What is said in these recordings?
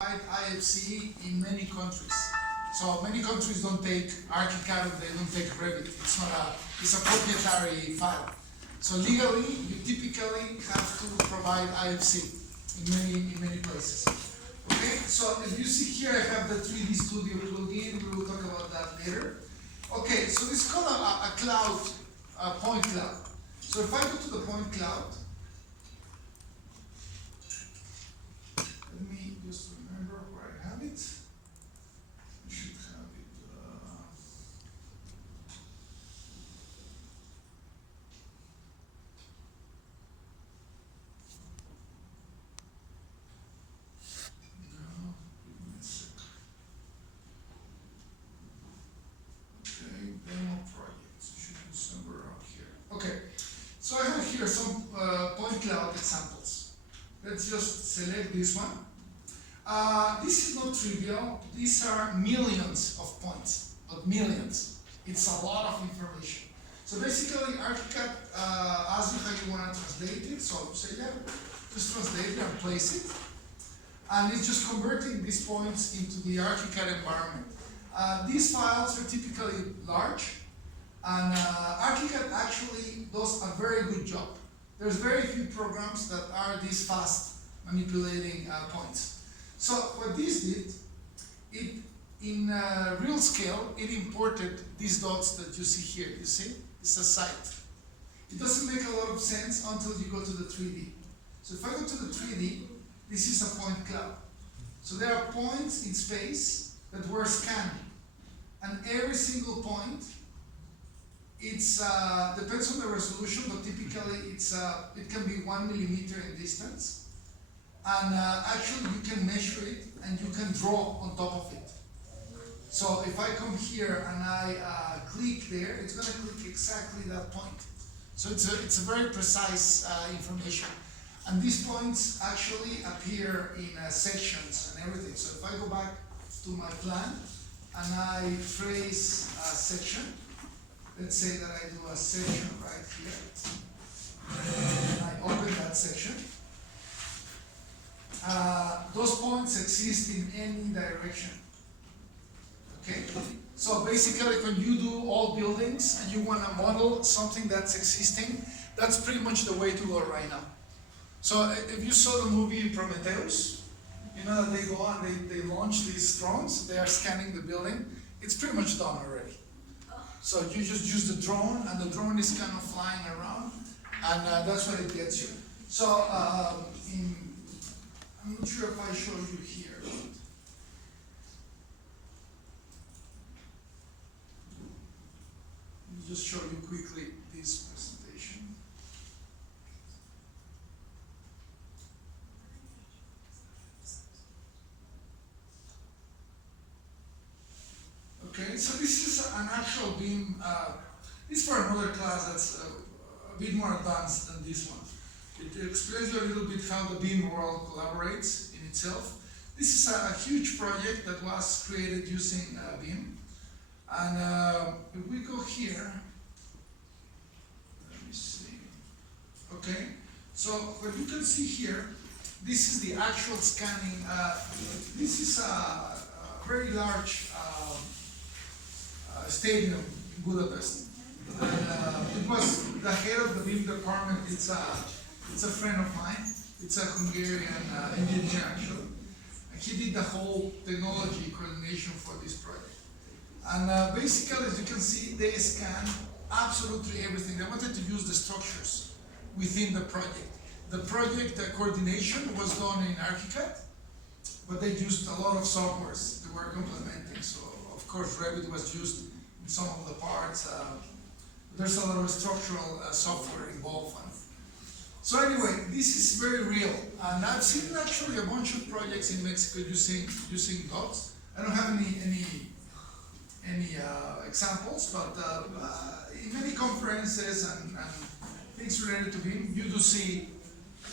IFC in many countries. So many countries don't take ArchiCAD, they don't take Revit. It's a proprietary file. So legally, you typically have to provide IFC in many places. Okay, so if you see here, I have the 3D Studio plugin. We will talk about that later. Okay, so this is called a cloud, a point cloud. So if I go to the point cloud, let me just remember where I have it. I should have it. No, give me a sec. Okay, demo projects. It should be somewhere around here. Okay, so I have here some point cloud examples. Let's just select this one. This is not trivial. These are millions of points, but millions. It's a lot of information. So basically, ArchiCAD asks you how you want to translate it. So say, yeah, just translate it and place it. And it's just converting these points into the ArchiCAD environment. These files are typically large, and ArchiCAD actually does a very good job. There's very few programs that are this fast manipulating points. So what this did, it in real scale, it imported these dots that you see here. You see, it's a site. It doesn't make a lot of sense until you go to the 3D. So if I go to the 3D, this is a point cloud. So there are points in space that we're scanning, and every single point, it's depends on the resolution, but typically it can be 1 millimeter in distance. And actually you can measure it and you can draw on top of it. So if I come here and I click there, it's going to click exactly that point. So it's a very precise information. And these points actually appear in sections and everything. So if I go back to my plan and I trace a section, let's say that I do a section right here, and I open that section. Those points exist in any direction. Okay? So basically, when you do all buildings and you want to model something that's existing, that's pretty much the way to go right now. So if you saw the movie Prometheus, you know that they go and they launch these drones, they are scanning the building. It's pretty much done already. So you just use the drone, and the drone is kind of flying around, and that's what it gets you. So I'm not sure if I show you here. Let me just show you quickly this presentation. Okay, so this is an actual BIM. This is for another class that's a bit more advanced than this one. It explains you a little bit how the BIM world collaborates in itself. This is a huge project that was created using BIM. And if we go here, let me see. Okay, so what you can see here, this is the actual scanning. This is a very large stadium in Budapest. And it was the head of the BIM department. It's a friend of mine. It's a Hungarian engineer, actually. And he did the whole technology coordination for this project. And basically, as you can see, they scanned absolutely everything. They wanted to use the structures within the project. The project coordination was done in ArchiCAD, but they used a lot of softwares they were implementing. So, of course, Revit was used in some of the parts. There's a lot of structural software involved. So anyway, this is very real, and I've seen actually a bunch of projects in Mexico using dots. I don't have any examples, but in many conferences and things related to BIM, you do see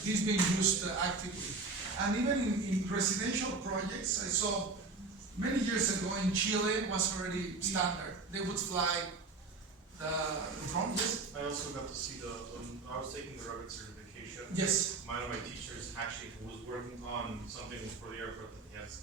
this being used actively. And even in residential projects, I saw many years ago in Chile was already standard. They would fly the drone. Yes. I also got to see when I was taking the Revit certification. Yes. One of my teachers actually was working on something for the airport that he has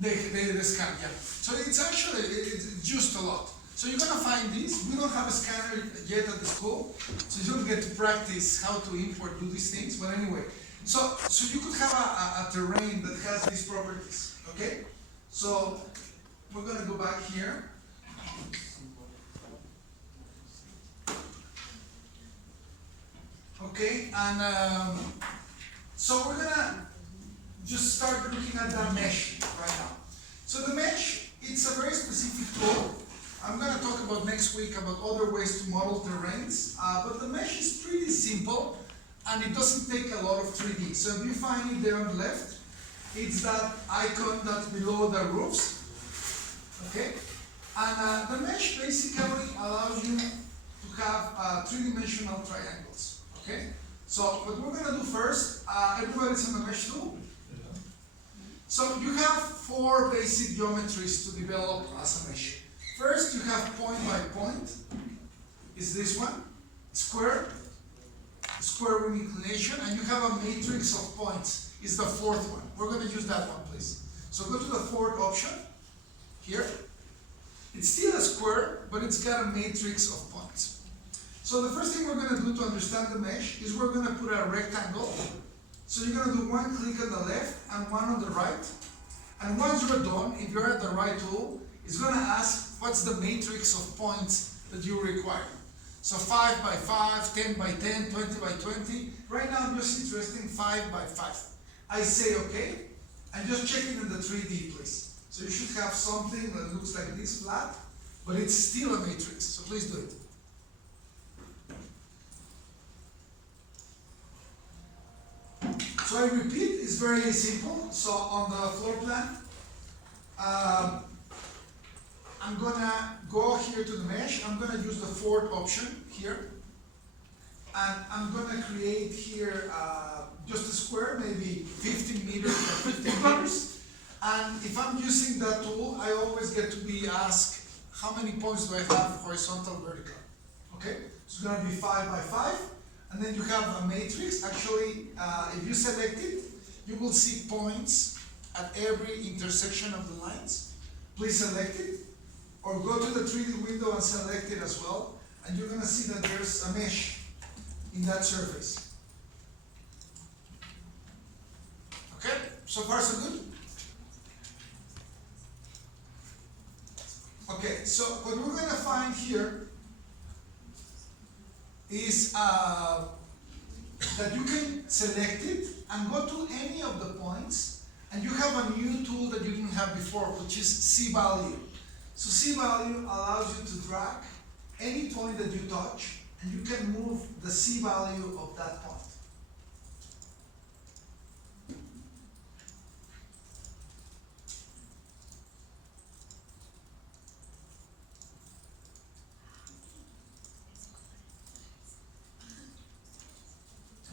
They scan, yeah. So it's actually, it's used a lot. So you're gonna find these. We don't have a scanner yet at the school, so you don't get to practice how to import, do these things, but anyway. So you could have a terrain that has these properties, okay? So we're gonna go back here. Okay, and so we're gonna just start looking at the mesh right now. So the mesh, it's a very specific tool. I'm gonna talk about next week about other ways to model terrains, but the mesh is pretty simple and it doesn't take a lot of 3D. So if you find it there on the left, it's that icon that's below the roofs, okay? And the mesh basically allows you to have three-dimensional triangles, okay? So what we're gonna do first, everybody's on the mesh tool? So you have four basic geometries to develop as a mesh. First, you have point by point, is this one, square with inclination, and you have a matrix of points, is the fourth one. We're going to use that one, please. So go to the fourth option, here. It's still a square, but it's got a matrix of points. So the first thing we're going to do to understand the mesh is we're going to put a rectangle. So you're going to do one click on the left and one on the right. And once you're done, if you're at the right tool, it's going to ask what's the matrix of points that you require. So 5 by 5, 10 by 10, 20 by 20. Right now I'm just interested in 5 by 5. I say okay, and just check it in the 3D, please. So you should have something that looks like this flat, but it's still a matrix, so please do it. So I repeat, it's very simple. So on the floor plan, I'm gonna go here to the mesh. I'm gonna use the fourth option here. And I'm gonna create here just a square, maybe 15 meters by 15 meters. And if I'm using that tool, I always get to be asked, how many points do I have horizontal, vertical? Okay, so it's gonna be 5 by 5. And then you have a matrix. Actually, if you select it, you will see points at every intersection of the lines. Please select it, or go to the 3D window and select it as well. And you're gonna see that there's a mesh in that surface. Okay, so far so good? Okay, so what we're gonna find here is that you can select it and go to any of the points, and you have a new tool that you didn't have before, which is C-value. So C-value allows you to drag any point that you touch, and you can move the C-value of that point.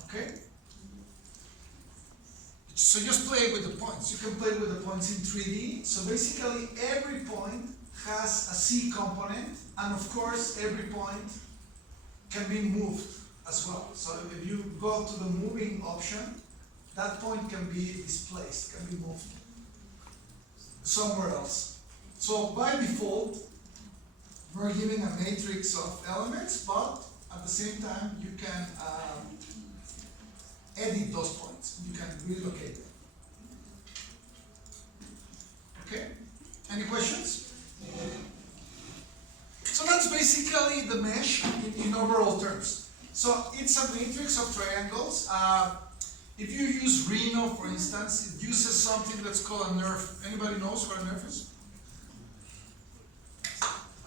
Okay? So just play with the points. You can play with the points in 3D. So basically every point has a C component, and of course every point can be moved as well. So if you go to the moving option, that point can be displaced, can be moved somewhere else. So by default, we're giving a matrix of elements, but at the same time you can edit those points. You can relocate them. Okay? Any questions? So that's basically the mesh in overall terms. So it's a matrix of triangles. If you use Rhino, for instance, it uses something that's called a NURF. Anybody knows what a NURF is?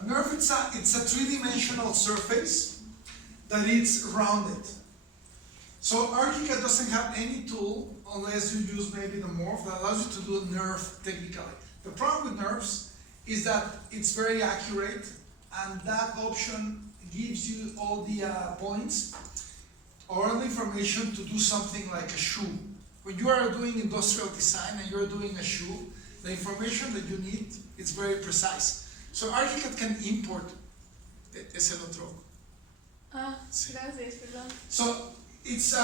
A NURF, it's a three-dimensional surface that is rounded. So ArchiCAD doesn't have any tool, unless you use maybe the morph, that allows you to do a NURF technically. The problem with NURFs is that it's very accurate, and that option gives you all the points or all the information to do something like a shoe. When you are doing industrial design and you're doing a shoe, the information that you need is very precise. So ArchiCAD can import ese otro. Gracias, perdón. So it's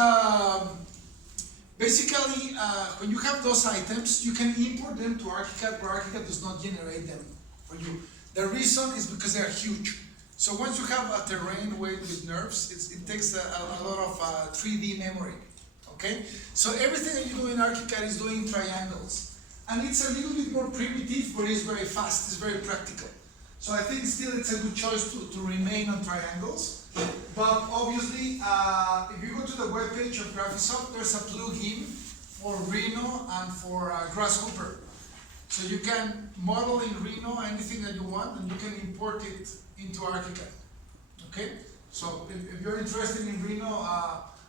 Basically, when you have those items, you can import them to ArchiCAD, but ArchiCAD does not generate them for you. The reason is because they are huge. So once you have a terrain with nerves, it takes a lot of 3D memory, okay? So everything that you do in ArchiCAD is doing triangles. And it's a little bit more primitive, but it's very fast, it's very practical. So I think still it's a good choice to remain on triangles. But obviously, if you go to the webpage of Graphisoft, there's a plugin for Rhino and for Grasshopper. So you can model in Rhino anything that you want, and you can import it into ArchiCAD. Okay? So if you're interested in Rhino,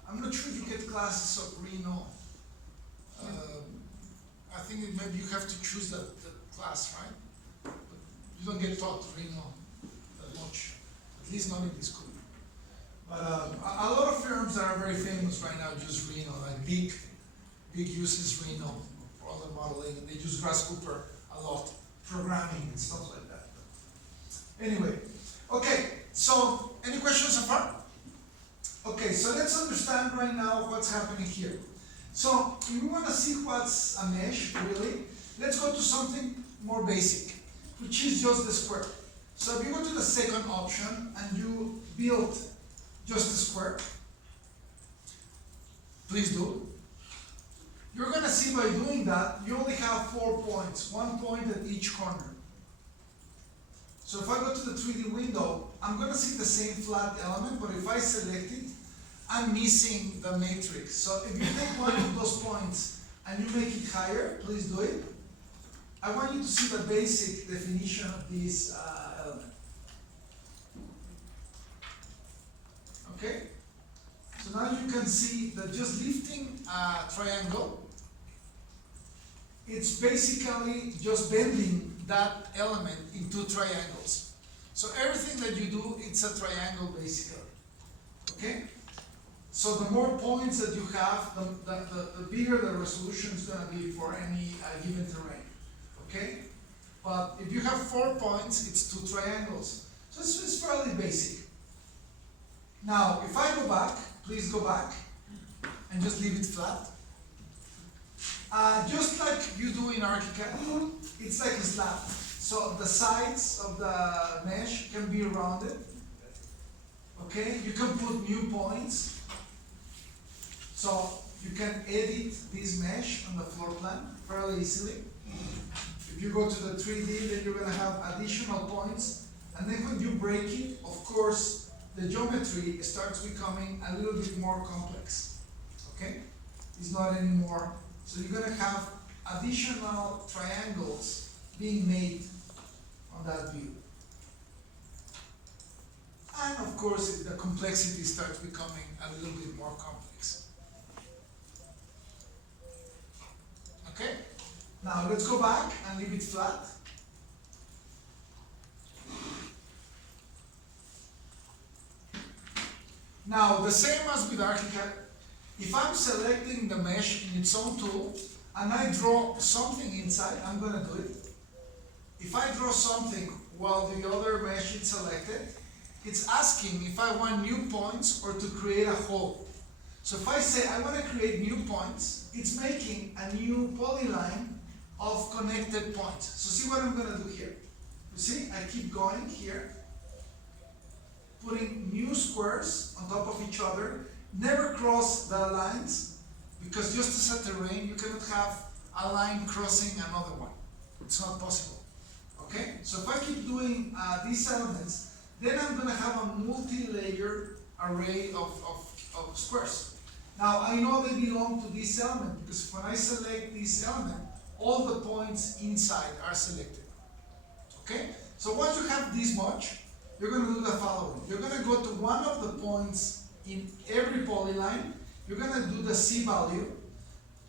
I'm not sure if you get classes of Rhino. I think maybe you have to choose that class, right? But you don't get taught Rhino that much, at least not in this school. But a lot of firms that are very famous right now use Rhino, like Big uses Rhino for all the modeling, and they use Grasshopper a lot, programming and stuff like that. Anyway, okay, so any questions so far? Okay, so let's understand right now what's happening here. So if we want to see what's a mesh, really, let's go to something more basic, which is just the square. So if you go to the second option and you build just a square, please do. You're going to see by doing that, you only have 4 points, 1 point at each corner. So if I go to the 3D window, I'm going to see the same flat element, but if I select it, I'm missing the matrix. So if you take one of those points and you make it higher, please do it. I want you to see the basic definition of this element. Okay? So now you can see that just lifting a triangle, it's basically just bending that element into triangles. So everything that you do, it's a triangle basically. Okay? So the more points that you have, the bigger the resolution is going to be for any given terrain. Okay? But if you have 4 points, it's 2 triangles. So it's fairly basic. Now, if I go back, please go back, and just leave it flat. Just like you do in ArchiCAD, it's like a slab. So the sides of the mesh can be rounded. Okay? You can put new points. So you can edit this mesh on the floor plan fairly easily. If you go to the 3D, then you're going to have additional points. And then when you break it, of course, the geometry starts becoming a little bit more complex. Okay? It's not anymore. So you're going to have additional triangles being made on that view. And of course, the complexity starts becoming a little bit more complex. Okay? Now let's go back and leave it flat. Now the same as with ArchiCAD, if I'm selecting the mesh in its own tool and I draw something inside, I'm going to do it. If I draw something while the other mesh is selected, it's asking if I want new points or to create a hole. So if I say I want to create new points, it's making a new polyline of connected points. So see what I'm going to do here. You see, I keep going here, putting new squares on top of each other. Never cross the lines, because just as a terrain, you cannot have a line crossing another one. It's not possible. Okay? So if I keep doing these elements, then I'm going to have a multi-layer array of squares. Now I know they belong to this element, because when I select this element, all the points inside are selected. Okay? So once you have this much, you're going to do the following. You're going to go to one of the points in every polyline. You're going to do the C value,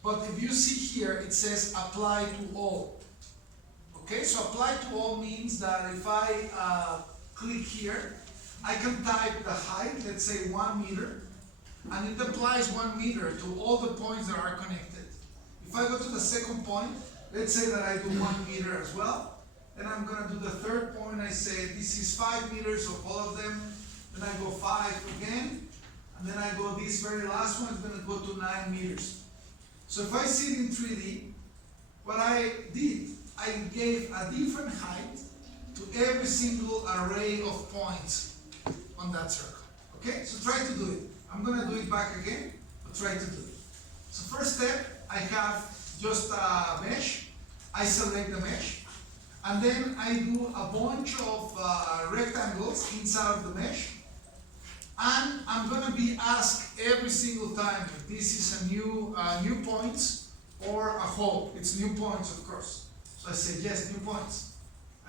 but if you see here, it says apply to all. Okay, so apply to all means that if I click here, I can type the height, let's say 1 meter, and it applies 1 meter to all the points that are connected. If I go to the second point, let's say that I do 1 meter as well, then I'm going to do the third point. I say this is 5 meters of all of them, then I go 5 again, and then I go this very last one is going to go to 9 meters. So if I see it in 3D, what I did, I gave a different height to every single array of points on that circle. Okay, so try to do it. I'm gonna do it back again, but try to do it. So first step, I have just a mesh. I select the mesh, and then I do a bunch of rectangles inside of the mesh, and I'm gonna be asked every single time if this is a new points or a hole. It's new points, of course. So I say yes, new points.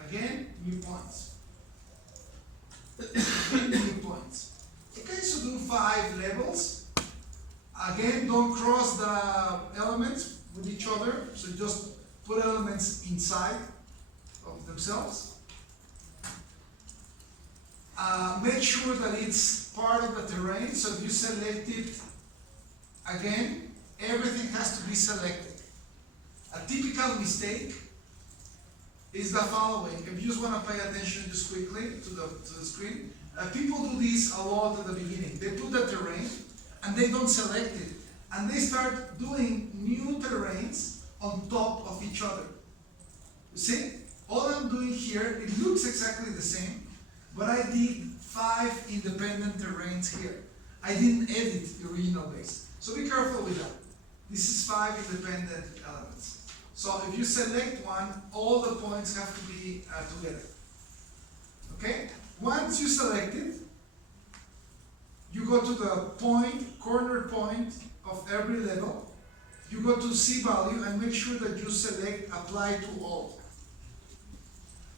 Again, new points. Again, new points. Okay, so do 5 levels. Again, don't cross the elements with each other, so just put elements inside of themselves. Make sure that it's part of the terrain, so if you select it, again, everything has to be selected. A typical mistake is the following. If you just want to pay attention just quickly to the screen, people do this a lot at the beginning. They put the terrain and they don't select it, and they start doing new terrains on top of each other. You see, all I'm doing here, it looks exactly the same, but I did 5 independent terrains here. I didn't edit the original base, so be careful with that. This is 5 independent elements. So if you select one, all the points have to be together. Okay? Once you select it, you go to the corner point of every level. You go to C value and make sure that you select apply to all.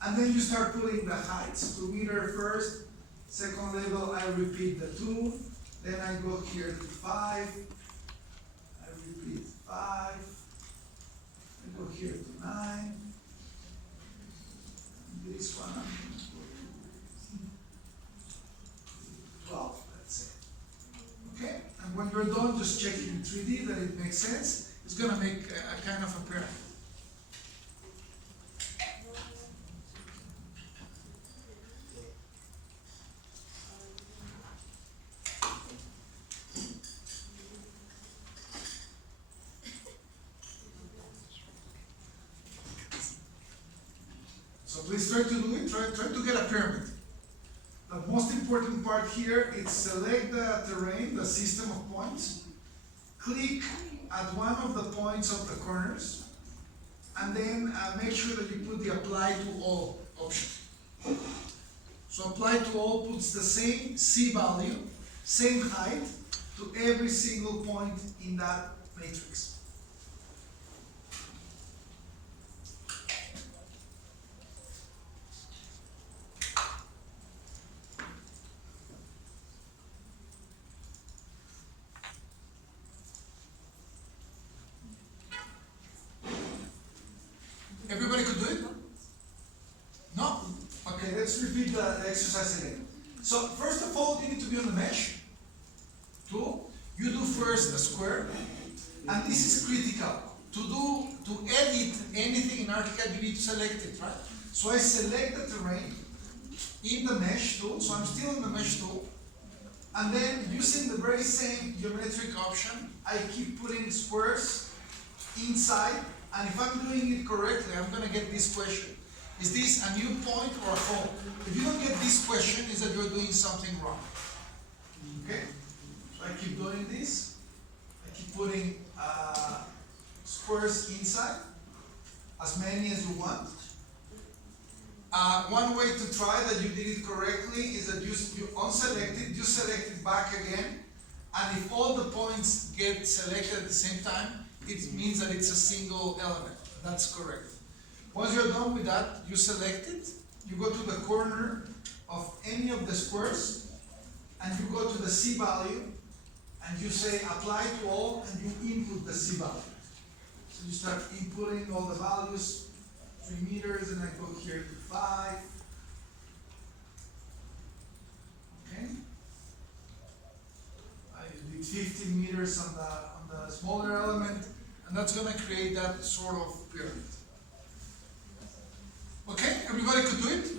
And then you start putting the heights. 2 meters first, second level I repeat the 2, then I go here to 5, I repeat 5, I go here to 9, and this one I'm going to go to 12, let's say. Okay? And when you're done, just check in 3D that it makes sense. It's going to make a kind of a pyramid. So please try to do it, try to get a pyramid. The most important part here is select the terrain, the system of points, click at one of the points of the corners, and then make sure that you put the apply to all option. So apply to all puts the same C value, same height to every single point in that matrix. Everybody could do it? No? Okay, let's repeat the exercise again. So first of all, you need to be on the mesh. 2, you do first a square, and this is critical. To edit anything in ArchiCAD, you need to select it, right? So I select the terrain in the mesh tool, so I'm still in the mesh tool, and then using the very same geometric option, I keep putting squares inside. And if I'm doing it correctly, I'm going to get this question. Is this a new point or a hole? If you don't get this question, it's that you're doing something wrong. Okay? So I keep doing this. I keep putting squares inside, as many as you want. One way to try that you did it correctly is that you unselect it, you select it back again, and if all the points get selected at the same time, it means that it's a single element. That's correct. Once you're done with that, you select it, you go to the corner of any of the squares, and you go to the C value, and you say apply to all, and you input the C value. So you start inputting all the values, 3 meters, and I go here to 5. Okay. I did 15 meters on the smaller element, and that's going to create that sort of pyramid. Okay, everybody could do it?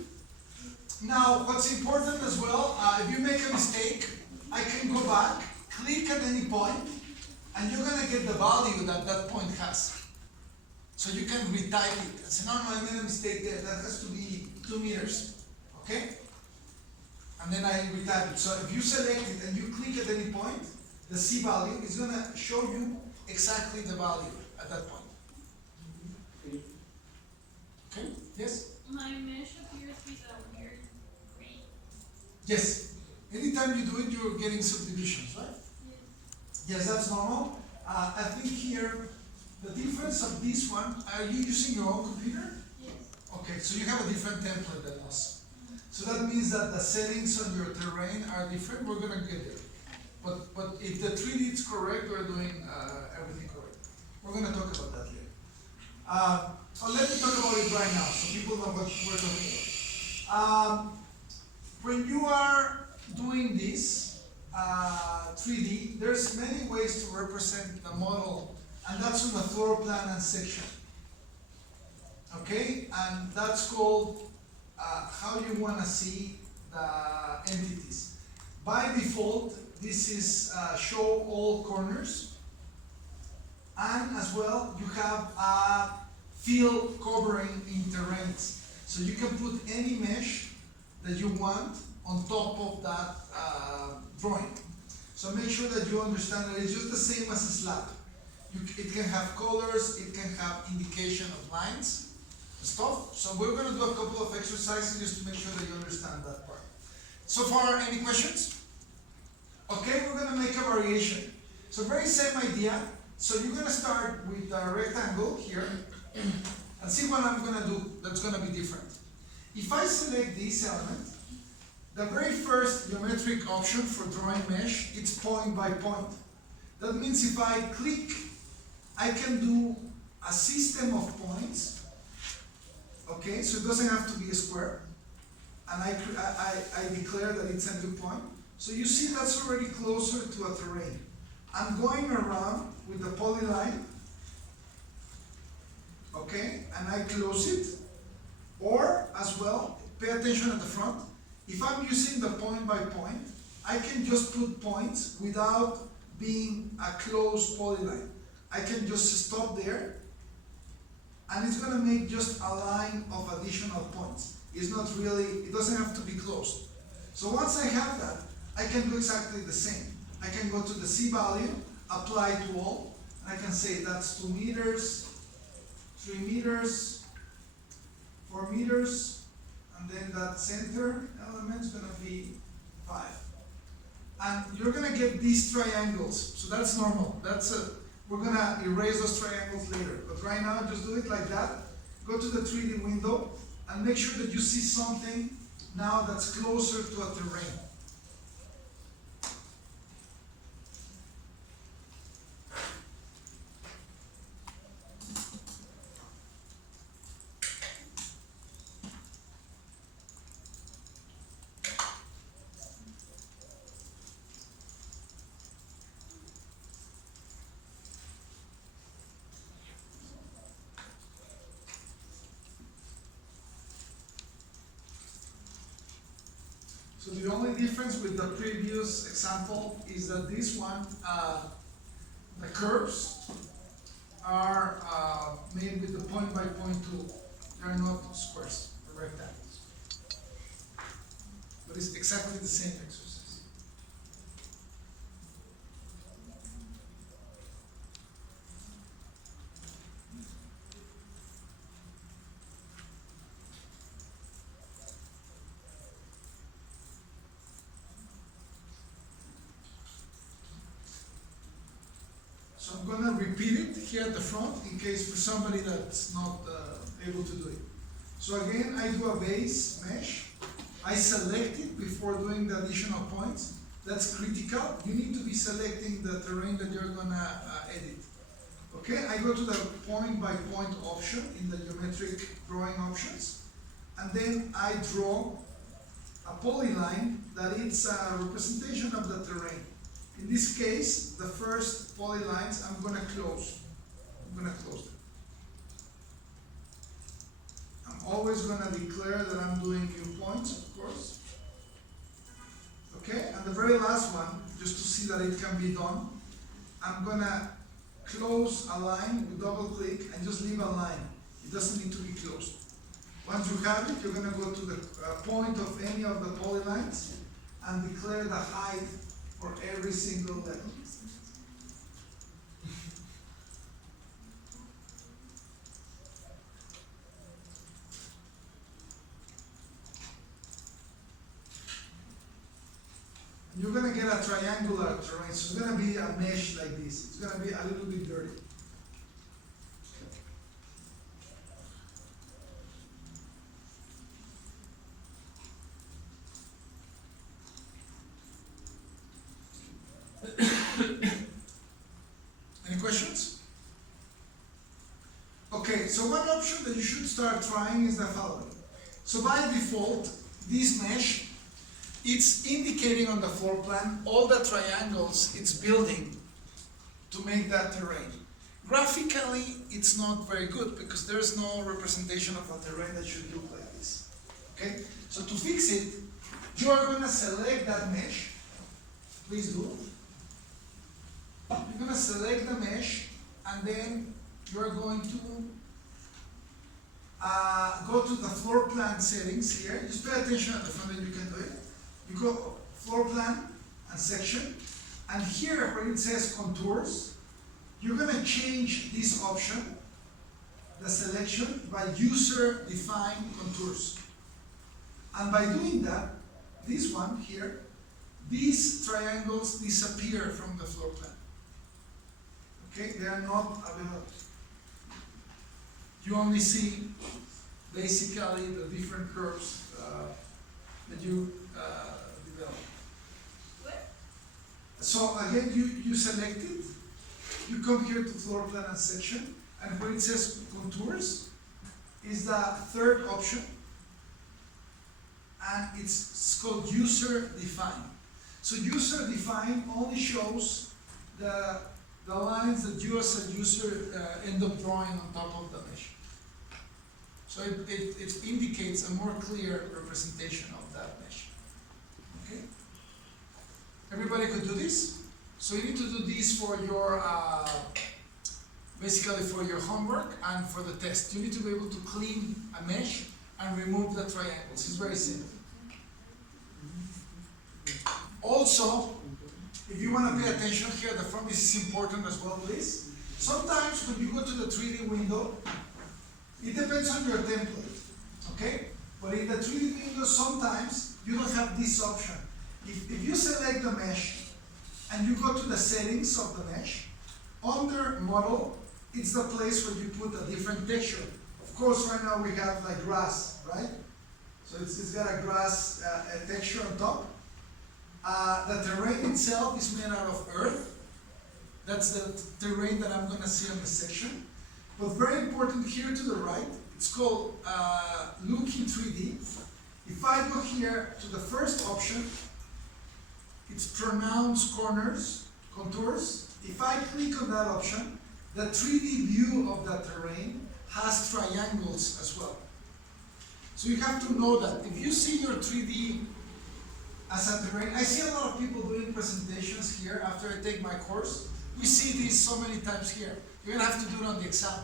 Now, what's important as well, if you make a mistake, I can go back, click at any point, and you're gonna get the value that that point has. So you can retype it and say, no, I made a mistake there, that has to be 2 meters, okay? And then I retype it. So if you select it and you click at any point, the C value is gonna show you exactly the value at that point. Okay, yes? My mesh appears with a weird green. Yes. Anytime you do it, you're getting subdivisions, right? Yes, that's normal. I think here, the difference of this one, are you using your own computer? Yes. Okay, so you have a different template than us. So that means that the settings on your terrain are different. We're gonna get there. But if the 3D is correct, we're doing everything correct. We're gonna talk about that later. So let me talk about it right now, so people know what we're talking about. When you are doing this 3D, there's many ways to represent the model, and that's on the floor plan and section. Okay, and that's called how you want to see the entities. By default, this is show all corners, and as well you have a field covering in terrains. So you can put any mesh that you want on top of that drawing. So make sure that you understand that it's just the same as a slab. It can have colors, it can have indication of lines, stuff. So we're going to do a couple of exercises just to make sure that you understand that part. So far, any questions? Okay, we're going to make a variation. So very same idea. So you're going to start with a rectangle here and see what I'm going to do that's going to be different. If I select this element, the very first geometric option for drawing mesh, it's point by point. That means if I click, I can do a system of points. Okay, so it doesn't have to be a square. And I declare that it's a new point. So you see that's already closer to a terrain. I'm going around with the polyline. Okay, and I close it. Or, as well, pay attention at the front. If I'm using the point by point, I can just put points without being a closed polyline. I can just stop there, and it's going to make just a line of additional points. It's not really, it doesn't have to be closed. So once I have that, I can do exactly the same. I can go to the C value, apply to all, and I can say that's 2 meters, 3 meters, 4 meters, and then that center element is going to be 5. And you're going to get these triangles, so that's normal. We're going to erase those triangles later, but right now just do it like that. Go to the 3D window and make sure that you see something now that's closer to a terrain. So the only difference with the previous example is that this one, the curves are made with the point by point tool. They are not squares or rectangles. But it's exactly the same exercise. So I'm going to repeat it here at the front in case for somebody that's not able to do it. So again, I do a base mesh. I select it before doing the additional points. That's critical. You need to be selecting the terrain that you're going to edit. Okay, I go to the point by point option in the geometric drawing options. And then I draw a polyline that is a representation of the terrain. In this case, the first polylines I'm going to close. I'm going to close them. I'm always going to declare that I'm doing new points, of course. Okay, and the very last one, just to see that it can be done, I'm gonna close a line with double click and just leave a line. It doesn't need to be closed. Once you have it, you're gonna go to the point of any of the polylines and declare the height for every single level. You're gonna get a triangular terrain, so it's gonna be a mesh like this. It's gonna be a little bit dirty. Any questions? Okay, so one option that you should start trying is the following. So by default, this mesh, it's indicating on the floor plan all the triangles it's building to make that terrain. Graphically, it's not very good because there's no representation of a terrain that should look like this. Okay, so to fix it, you are going to select that mesh. Please do. You're going to select the mesh and then you're going to go to the floor plan settings here. Just pay attention at the front and you can do it. You go floor plan and section, and here where it says contours, you're going to change this option, the selection, by user defined contours. And by doing that, this one here, these triangles disappear from the floor plan. Okay, they are not available. You only see basically the different curves that you develop. What? So again, you select it, you come here to floor plan and section, and where it says contours is the third option, and it's called user define. So user define only shows the lines that you as a user end up drawing on top of the mesh. So it indicates a more clear representation of that mesh. Okay? Everybody could do this? So you need to do this for your, basically for your homework and for the test. You need to be able to clean a mesh and remove the triangles. It's very simple. Also, if you want to pay attention here at the front, this is important as well, please. Sometimes when you go to the 3D window, it depends on your template, okay? But in the 3D window, sometimes you don't have this option. If you select the mesh and you go to the settings of the mesh, under model, it's the place where you put a different texture. Of course, right now we have like grass, right? So it's got a grass texture on top. The terrain itself is made out of earth. That's the terrain that I'm gonna see on the section. But very important here to the right, it's called Look in 3D. If I go here to the first option, it's Pronounce Corners, Contours. If I click on that option, the 3D view of the terrain has triangles as well. So you have to know that. If you see your 3D as a terrain, I see a lot of people doing presentations here after I take my course. We see these so many times here. You're gonna have to do it on the exam.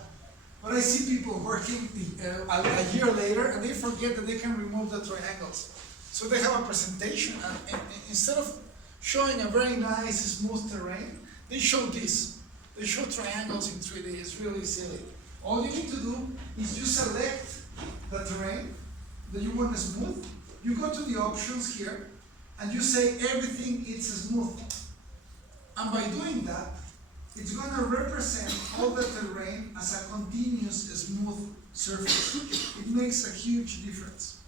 But I see people working a year later and they forget that they can remove the triangles. So they have a presentation and instead of showing a very nice smooth terrain, they show this. They show triangles in 3D. It's really silly. All you need to do is you select the terrain that you want to smooth. You go to the options here and you say everything is smooth. And by doing that, it's going to represent all the terrain as a continuous smooth surface. It makes a huge difference.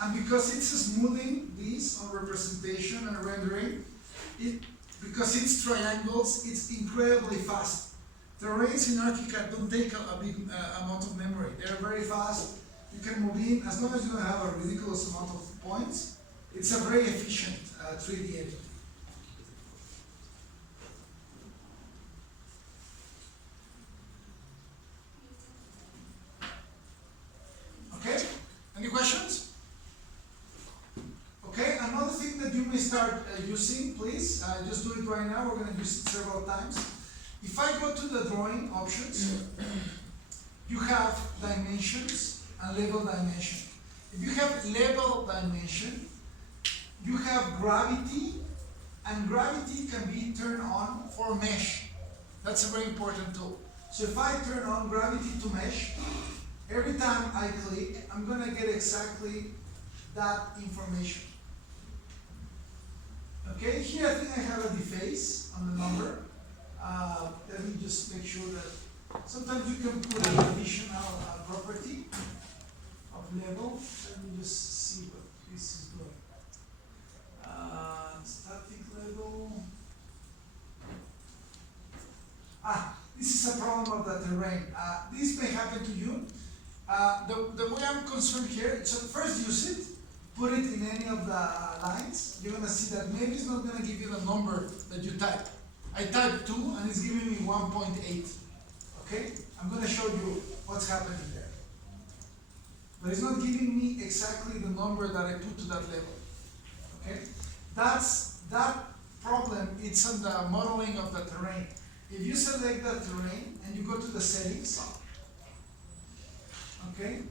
And because it's smoothing this on representation and rendering, because it's triangles, it's incredibly fast. Terrains in ArchiCAD don't take a big amount of memory. They're very fast. You can move in, as long as you don't have a ridiculous amount of points, it's a very efficient 3D editing. Okay, any questions? Okay, another thing that you may me start using, please. Just do it right now. We're going to use it several times. If I go to the drawing options, you have dimensions and level dimension. If you have level dimension, you have gravity, and gravity can be turned on for mesh. That's a very important tool. So if I turn on gravity to mesh, every time I click, I'm going to get exactly that information. Okay, here I think I have a deface on the number. Let me just make sure that sometimes you can put an additional property of level. Let me just see what this is doing. Static level. This is a problem of the terrain. This may happen to you. The way I'm concerned here, so first use it, put it in any of the lines. You're gonna see that maybe it's not gonna give you the number that you type. I typed 2 and it's giving me 1.8. Okay? I'm gonna show you what's happening there. But it's not giving me exactly the number that I put to that level. Okay? That problem, it's on the modeling of the terrain. If you select the terrain and you go to the settings, okay,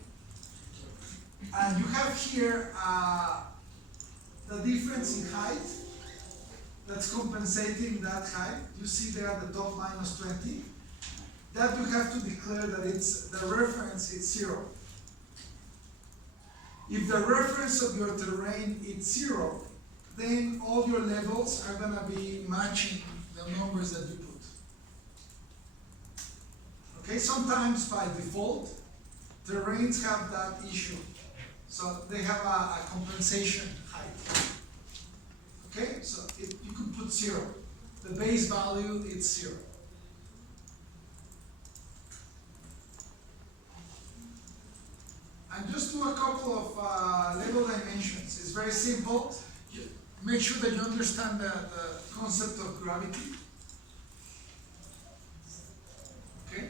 and you have here the difference in height that's compensating that height. You see there at the top minus 20. That you have to declare that it's the reference is 0. If the reference of your terrain is 0, then all your levels are going to be matching the numbers that you put. Okay, sometimes by default, terrains have that issue. So they have a compensation height. Okay, so you could put 0. The base value is 0. And just do a couple of level dimensions. It's very simple. Make sure that you understand the concept of gravity. Okay?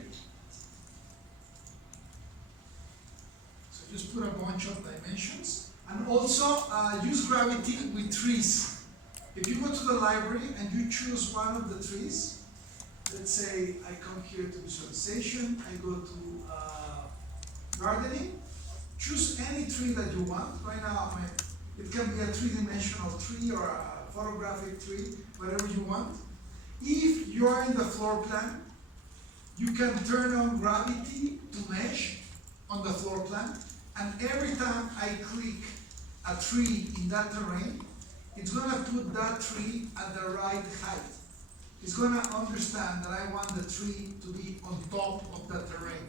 So just put a bunch of dimensions. And also use gravity with trees. If you go to the library and you choose one of the trees, let's say I come here to visualization, I go to gardening, choose any tree that you want. Right now, it can be a three-dimensional tree or a photographic tree, whatever you want. If you are in the floor plan, you can turn on gravity to mesh on the floor plan, and every time I click a tree in that terrain, it's going to put that tree at the right height. It's going to understand that I want the tree to be on top of the terrain.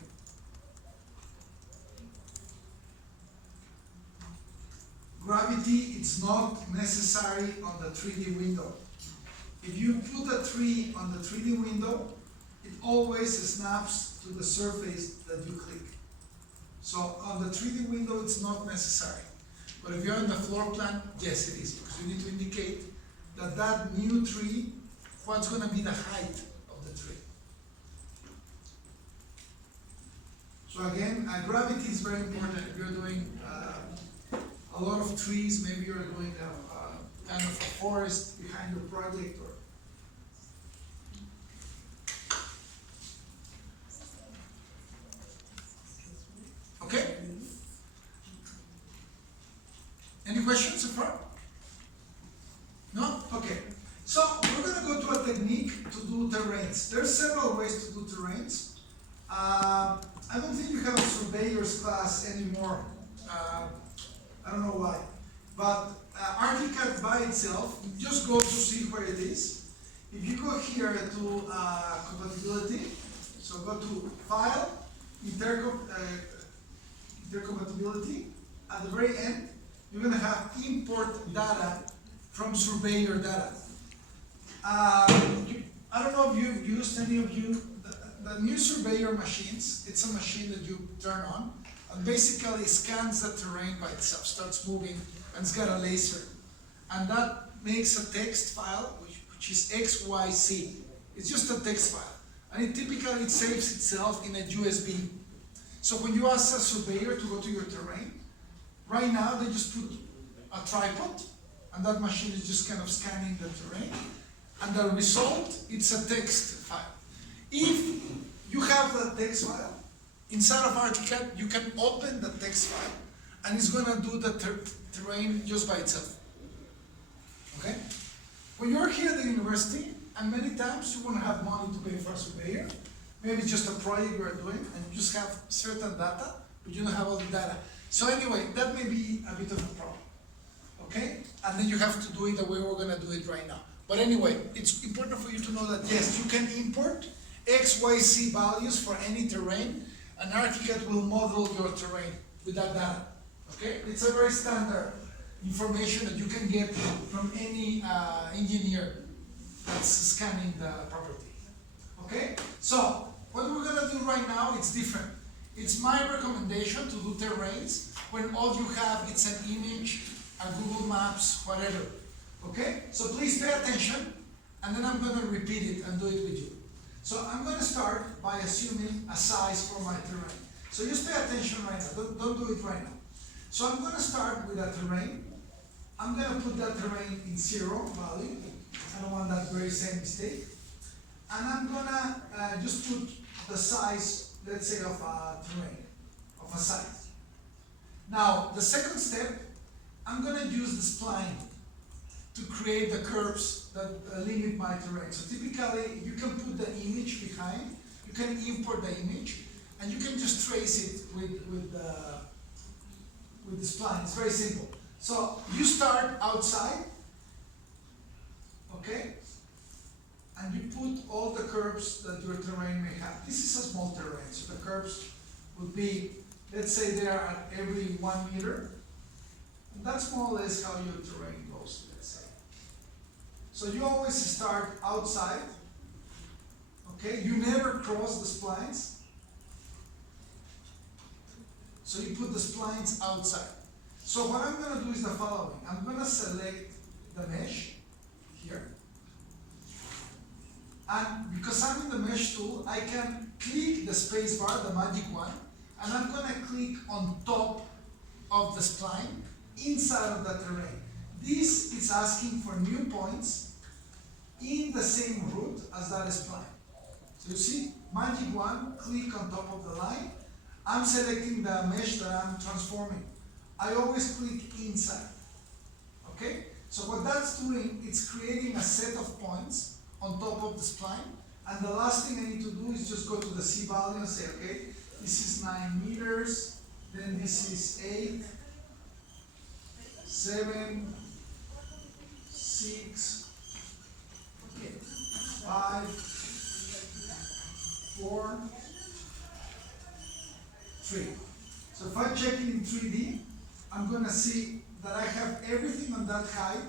Gravity is not necessary on the 3D window. If you put a tree on the 3D window, it always snaps to the surface that you click. So on the 3D window, it's not necessary. But if you're on the floor plan, yes it is, because you need to indicate that that new tree, what's going to be the height of the tree. So again, gravity is very important. If you're doing a lot of trees, maybe you're doing a kind of a forest behind your project, or okay? Any questions so far? No? Okay. So we're going to go to a technique to do terrains. There's several ways to do terrains. I don't think you have a surveyor's class anymore. I don't know why. But ArchiCAD by itself, just go to see where it is. If you go here to compatibility, so go to File, Intercompatibility. At the very end, you're going to have Import Data from Surveyor Data. I don't know if you've used any of you, the new Surveyor machines. It's a machine that you turn on, and basically scans the terrain by itself, starts moving, and it's got a laser. And that makes a text file, which is XYZ. It's just a text file. And it typically saves itself in a USB. So when you ask a surveyor to go to your terrain, right now they just put a tripod, and that machine is just kind of scanning the terrain, and the result, it's a text file. If you have that text file, inside of ArchiCAD, you can open the text file, and it's gonna do the terrain just by itself. Okay? When you're here at the university, and many times you wanna have money to pay for a surveyor, maybe just a project you're doing, and you just have certain data, but you don't have all the data. So anyway, that may be a bit of a problem. Okay? And then you have to do it the way we're gonna do it right now. But anyway, it's important for you to know that yes, you can import X, Y, Z values for any terrain, and ArchiCAD will model your terrain with that data. Okay? It's a very standard information that you can get from any engineer that's scanning the property. Okay? So, what we're gonna do right now, it's different. It's my recommendation to do terrains when all you have is an image, a Google Maps, whatever. Okay? So please pay attention, and then I'm gonna repeat it and do it with you. So I'm gonna start by assuming a size for my terrain. So just pay attention right now, don't do it right now. So I'm gonna start with a terrain. I'm gonna put that terrain in 0 value. I don't want that very same mistake. And I'm gonna just put the size, let's say, of a terrain, of a site. Now, the second step, I'm gonna use the spline to create the curves that limit my terrain. So typically, you can put the image behind, you can import the image, and you can just trace it with the spline. It's very simple. So you start outside, okay? And you put all the curves that your terrain may have. This is a small terrain, so the curves would be, let's say they are at every 1 meter. And that's more or less how your terrain goes, let's say. So you always start outside, okay? You never cross the splines. So you put the splines outside. So what I'm gonna do is the following. I'm gonna select the mesh here. And because I'm in the mesh tool, I can click the space bar, the magic one, and I'm gonna click on top of the spline inside of the terrain. This is asking for new points in the same route as that spline. So you see, magic one, click on top of the line. I'm selecting the mesh that I'm transforming. I always click inside. Okay? So what that's doing, it's creating a set of points on top of the spline. And the last thing I need to do is just go to the C value and say, okay, this is 9 meters, then this is 8, 7, 6, 5, 4, 3. So if I check it in 3D, I'm gonna see that I have everything on that height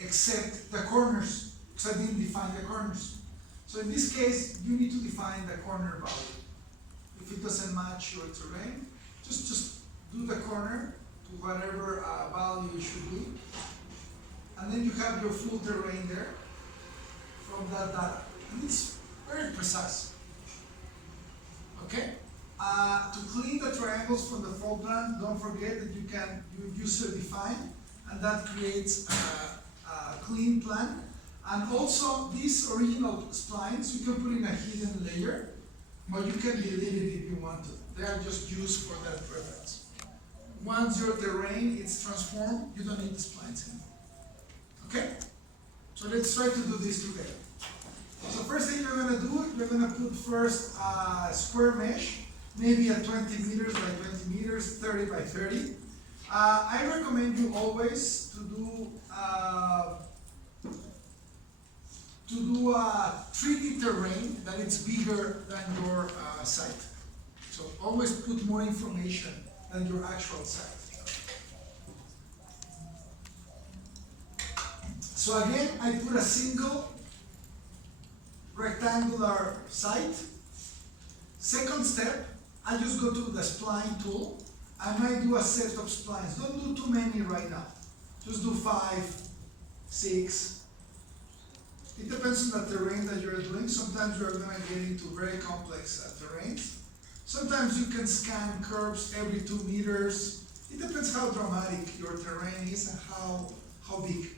except the corners, because I didn't define the corners. So in this case, you need to define the corner value. If it doesn't match your terrain, just do the corner to whatever value it should be. And then you have your full terrain there from that data. And it's very precise. Okay? To clean the triangles from the fault line, don't forget that you can user define, and that creates a clean plan. And also, these original splines, you can put in a hidden layer, but you can delete it if you want to. They are just used for that purpose. Once your terrain is transformed, you don't need the splines anymore. Okay? So let's try to do this together. So first thing you're gonna do, you're gonna put first a square mesh, maybe at 20 meters by 20 meters, 30 by 30. I recommend you always to do a 3D terrain that is bigger than your site. So always put more information than your actual site. So again, I put a single rectangular site. Second step, I just go to the spline tool. I might do a set of splines. Don't do too many right now. Just do 5, 6. It depends on the terrain that you're doing. Sometimes you're going to get into very complex terrains. Sometimes you can scan curves every 2 meters. It depends how dramatic your terrain is and how big.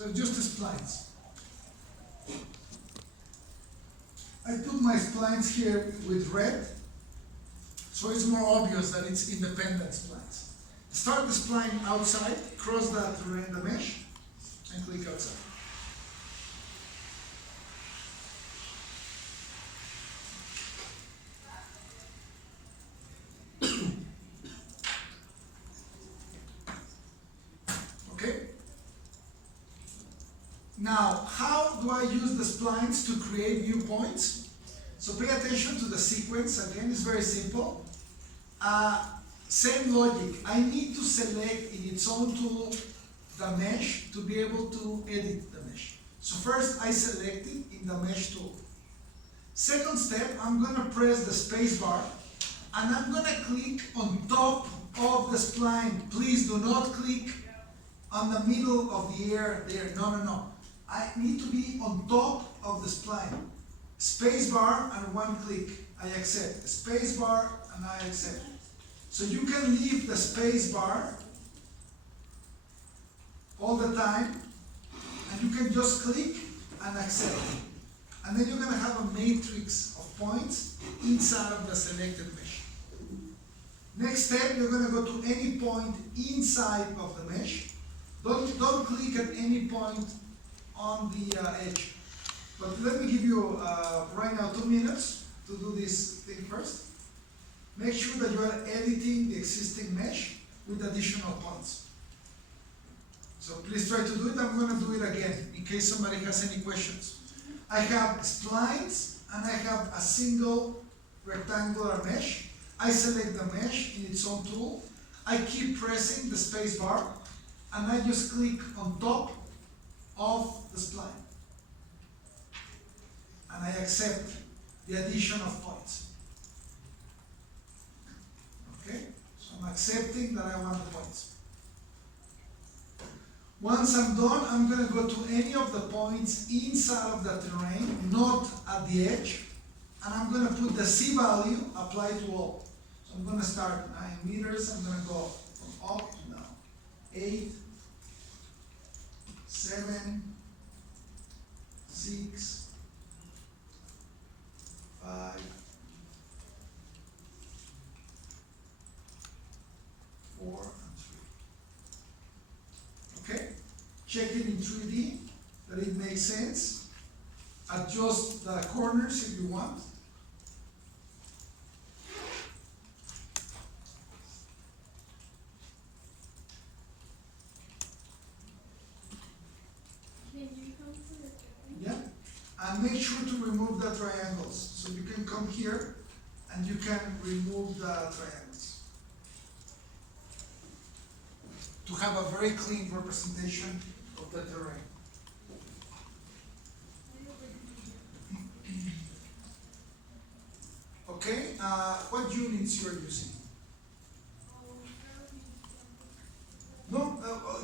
So just the splines. I put my splines here with red, so it's more obvious that it's independent splines. Start the spline outside, cross that around the mesh, and click outside. Okay? Now, how do I use the splines to create new points? So pay attention to the sequence. Again, it's very simple. Same logic. I need to select in its own tool the mesh to be able to edit the mesh. So first I select it in the mesh tool. Second step, I'm gonna press the space bar and I'm gonna click on top of the spline. Please do not click on the middle of the air there. No, no, no. I need to be on top of the spline. Space bar and one click. I accept. Space bar and I accept. So you can leave the space bar all the time and you can just click and accept. And then you're going to have a matrix of points inside of the selected mesh. Next step, you're going to go to any point inside of the mesh. Don't click at any point on the edge. But let me give you right now 2 minutes to do this thing first. Make sure that you are editing the existing mesh with additional points. So please try to do it. I'm going to do it again in case somebody has any questions. I have splines and I have a single rectangular mesh. I select the mesh in its own tool. I keep pressing the space bar and I just click on top of the spline. And I accept the addition of points. Okay? So I'm accepting that I want the points. Once I'm done, I'm going to go to any of the points inside of the terrain, not at the edge, and I'm going to put the C value, apply to all. So I'm going to start 9 meters, I'm going to go from up to down. 8, 7, 6, 5, 4, okay? Check it in 3D, that it makes sense. Adjust the corners if you want. Can you come to the drawing? Yeah. And make sure to remove the triangles. So you can come here and you can remove the triangles. To have a very clean representation of the terrain. Okay, what units you are using? No,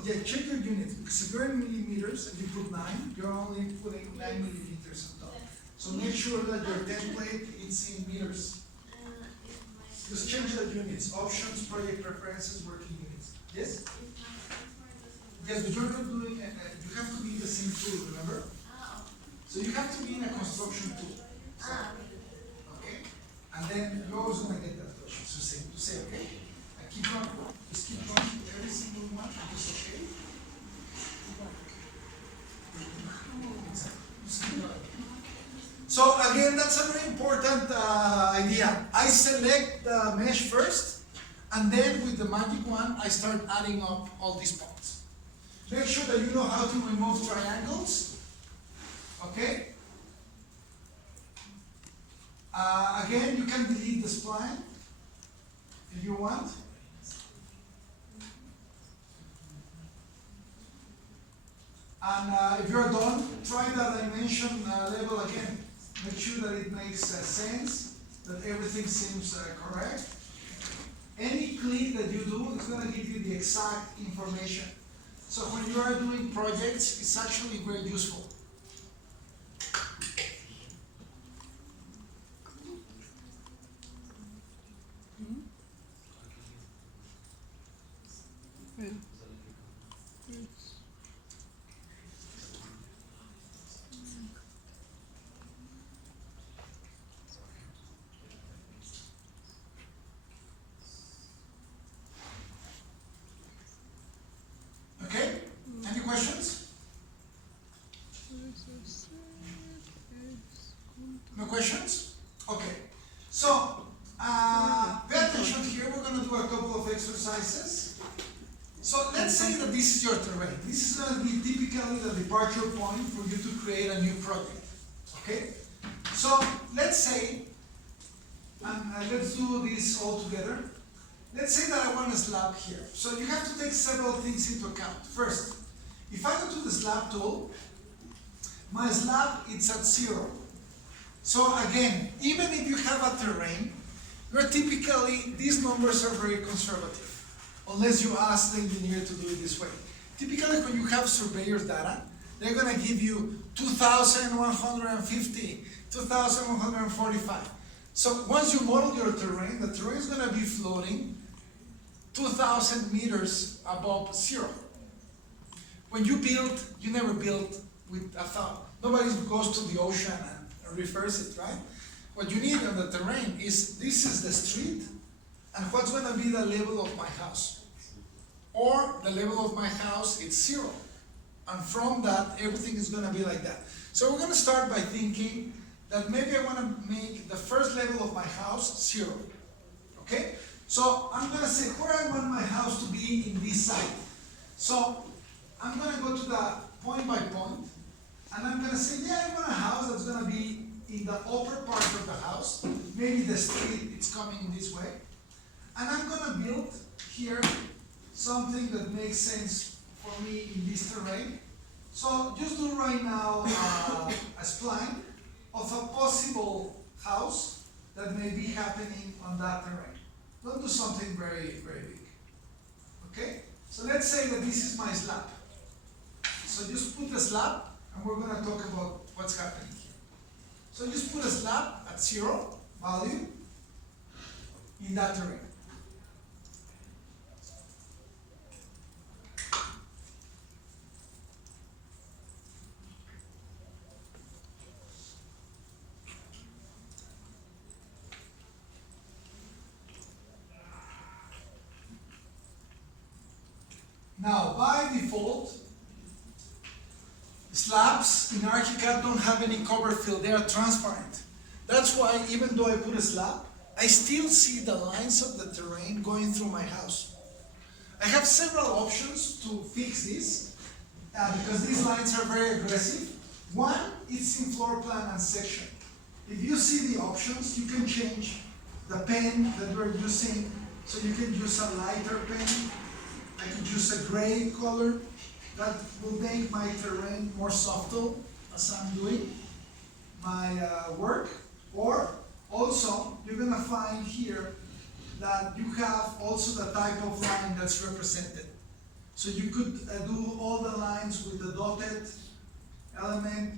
yeah, check your units, because if you're in millimeters and you put 9, you're only putting 9 millimeters on top. So make sure that your template is in meters. Just change the units, options, project preferences, working units. Yes? Yes, but you're not doing, you have to be in the same tool, remember? So you have to be in a construction tool. So, okay? And then you're always going to get that question. So say, okay? I keep on, just keep going to every single one, just okay? Exactly. Just keep going. So again, that's a very important idea. I select the mesh first, and then with the magic wand, I start adding up all these points. Make sure that you know how to remove triangles. Okay? Again, you can delete the spline if you want. And if you're done, try the dimension level again. Make sure that it makes sense, that everything seems correct. Any click that you do is going to give you the exact information. So when you are doing projects, it's actually very useful. No questions? Okay. So, pay attention here. We're going to do a couple of exercises. So, let's say that this is your terrain. This is going to be typically the departure point for you to create a new project. Okay? So, let's say, and let's do this all together. Let's say that I want a slab here. So, you have to take several things into account. First, if I go to the slab tool, my slab it's at 0. So again, even if you have a terrain, these numbers are very conservative, unless you ask the engineer to do it this way. Typically, when you have surveyor's data, they're going to give you 2,150, 2,145. So once you model your terrain, the terrain is going to be floating 2,000 meters above 0. When you build, you never build with a thought. Nobody goes to the ocean and refers it, right? What you need on the terrain is, this is the street, and what's going to be the level of my house. Or the level of my house, it's 0. And from that, everything is going to be like that. So we're going to start by thinking that maybe I want to make the first level of my house 0. Okay? So I'm going to say where I want my house to be in this side. So I'm going to go to the point by point, and I'm going to say, yeah, I want a house that's going to be in the upper part of the house. Maybe the street is coming in this way. And I'm going to build here something that makes sense for me in this terrain. So just do right now a spline of a possible house that may be happening on that terrain. Don't do something very, very big. Okay? So let's say that this is my slab. So just put the slab, and we're going to talk about what's happening here. So just put a slab at 0 value in that terrain. Now, by default, slabs in ArchiCAD don't have any cover fill, they are transparent. That's why even though I put a slab, I still see the lines of the terrain going through my house. I have several options to fix this, because these lines are very aggressive. One is in floor plan and section. If you see the options, you can change the pen that we're using, so you can use a lighter pen. I could use a gray color. That will make my terrain more subtle as I'm doing my work. Or also, you're going to find here that you have also the type of line that's represented. So you could do all the lines with the dotted element.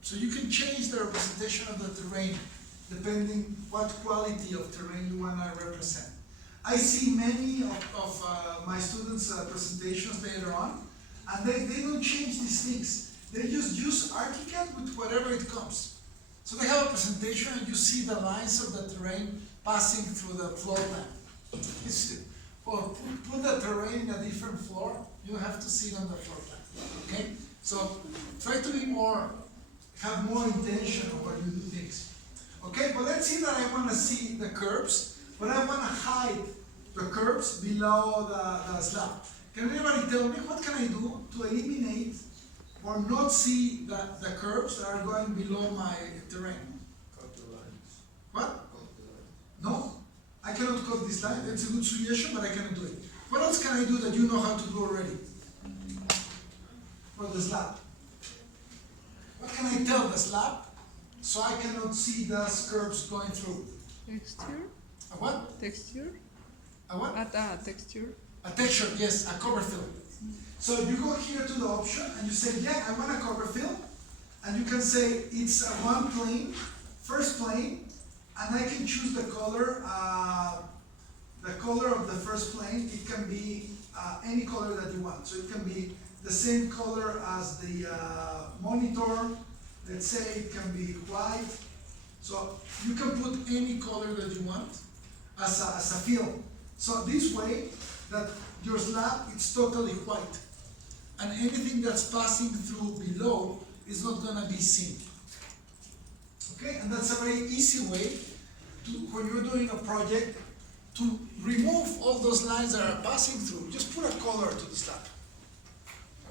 So you can change the representation of the terrain depending what quality of terrain you want to represent. I see many of my students' presentations later on, and they don't change these things. They just use ArchiCAD with whatever it comes. So they have a presentation, and you see the lines of the terrain passing through the floor plan. Put the terrain in a different floor, you have to see it on the floor plan. Okay? So try to have more intention of what you do things. Okay, but let's see that I want to see the curves, but I want to hide the curves below the slab. Can anybody tell me what can I do to eliminate or not see the curves that are going below my terrain? Cut the lines. What? Cut the lines. No, I cannot cut this line. It's a good suggestion, but I cannot do it. What else can I do that you know how to do already? For the slab. What can I tell the slab so I cannot see those curves going through? Texture? A what? Texture? A what? Texture? A texture, yes, a cover fill. So you go here to the option and you say, yeah, I want a cover fill. And you can say it's a one plane, first plane, and I can choose the color of the first plane. It can be any color that you want. So it can be the same color as the monitor. Let's say it can be white. So you can put any color that you want as a fill. So this way, that your slab is totally white. and anything that's passing through below is not gonna be seen. Okay, and that's a very easy way to, when you're doing a project, to remove all those lines that are passing through. Just put a color to the slab.